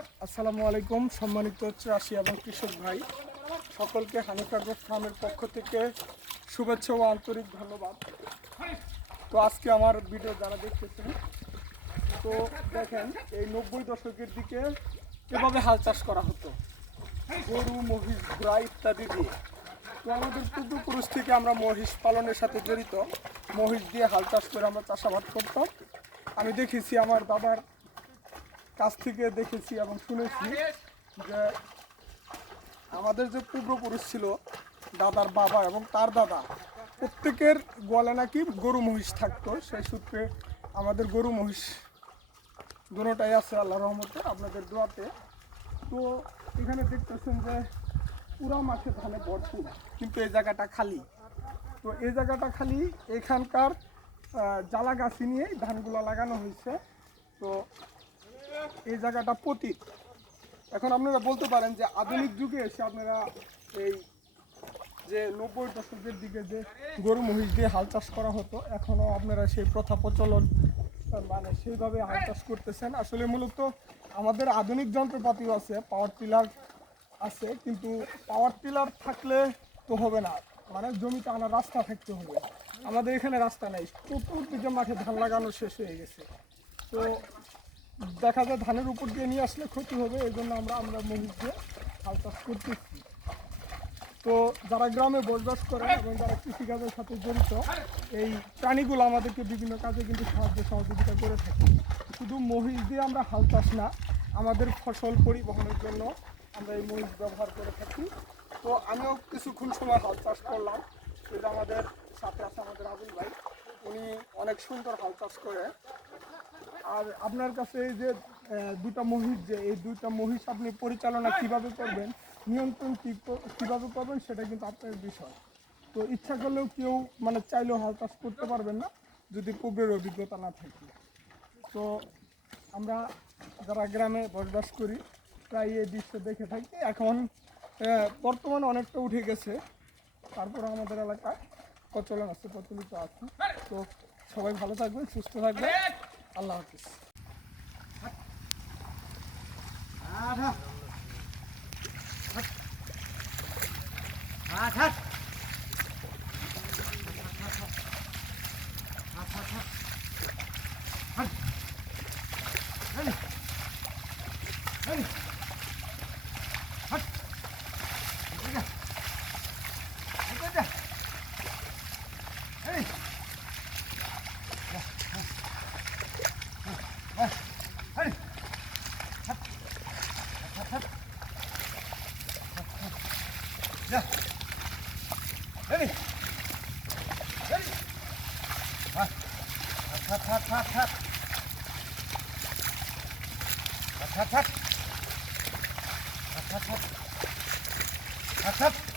আসসালামু আলাইকুম সম্মানিত চাষি এবং কৃষক ভাই সকলকে হানিফ এগ্রো ফার্মের পক্ষ থেকে শুভেচ্ছা ও আন্তরিক ধন্যবাদ। তো আজকে আমার ভিডিও যারা দেখতেছেন, তো দেখেন এই 90 দশকের দিকে এভাবে হাল চাষ করা হতো গরু, মহিষ, ঘোড়া ইত্যাদি দিয়ে। তো আমাদের পূর্বপুরুষ থেকে আমরা মহিষ পালনের সাথে জড়িত, মহিষ দিয়ে হাল চাষ করে আমরা চাষাবাদ করতাম। আমি দেখেছি, আমার বাবার কাছ থেকে দেখেছি এবং শুনেছি যে আমাদের যে পূর্বপুরুষ ছিল, দাদার বাবা এবং তার দাদা, প্রত্যেকের গোয়ালে নাকি গরু মহিষ থাকতো। সেই সূত্রে আমাদের গরু মহিষ দুটোটাই আছে আল্লাহর রহমতে, আপনাদের দোয়াতে। তো এখানে দেখতেছেন যে পুরা মাঠে ধানে ভরপুর, কিন্তু এই জায়গাটা খালি। তো এই জায়গাটা খালি, এখানকার জ্বালা গাছি নিয়ে ধানগুলো লাগানো হয়েছে। তো এই জায়গাটা পতিত। এখন আপনারা বলতে পারেন যে আধুনিক যুগে এসে আপনারা এই যে 90 দশকের দিকে যে গরু মহিষ দিয়ে হাল চাষ করা হতো, এখনও আপনারা সেই প্রথা প্রচলন মানে সেইভাবে হাল চাষ করতেছেন। আসলে মূলত আমাদের আধুনিক যন্ত্রপাতিও আছে, পাওয়ার টিলার আছে, কিন্তু পাওয়ার টিলার থাকলে তো হবে না, মানে জমিতে আনার রাস্তা থাকতে হবে। আমাদের এখানে রাস্তা নেই, চতুর্দিকে মাঠে ধান লাগানো শেষ হয়ে গেছে। তো দেখা যায় ধানের উপর দিয়ে নিয়ে আসলে ক্ষতি হবে, এই জন্য আমরা মহিষ দিয়ে হাল চাষ করতেছি। তো যারা গ্রামে বসবাস করে এবং যারা কৃষিকাজের সাথে জড়িত, এই প্রাণীগুলো আমাদেরকে বিভিন্ন কাজে কিন্তু সাহায্য সহযোগিতা করে থাকে। শুধু মহিষ দিয়ে আমরা হাল চাষ না, আমাদের ফসল পরিবহনের জন্য আমরা এই মহিষ ব্যবহার করে থাকি। তো আমিও কিছুক্ষণ সময় হাল চাষ করলাম। কিন্তু আমাদের সাথে আছে আমাদের আবুল ভাই, উনি অনেক সুন্দর হাল চাষ করে। আর আপনার কাছে এই যে দুটা মহিষ, যে এই দুইটা মহিষ আপনি পরিচালনা কিভাবে করবেন, নিয়ন্ত্রণ কীভাবে করবেন, সেটা কিন্তু আপনার বিষয়। তো ইচ্ছা করলেও কেউ মানে চাইলেও হাল চাষ করতে পারবেন না যদি পূর্বের অভিজ্ঞতা না থাকে। তো আমরা যারা গ্রামে বসবাস করি প্রায় এই দৃশ্য দেখে থাকি। এখন বর্তমানে অনেকটা উঠে গেছে, তারপরে আমাদের এলাকায় প্রচলন আছে, প্রচলিত আছে। তো সবাই ভালো থাকবেন, সুস্থ থাকবেন, আল্লাহ হাফিজ। Hut, hut.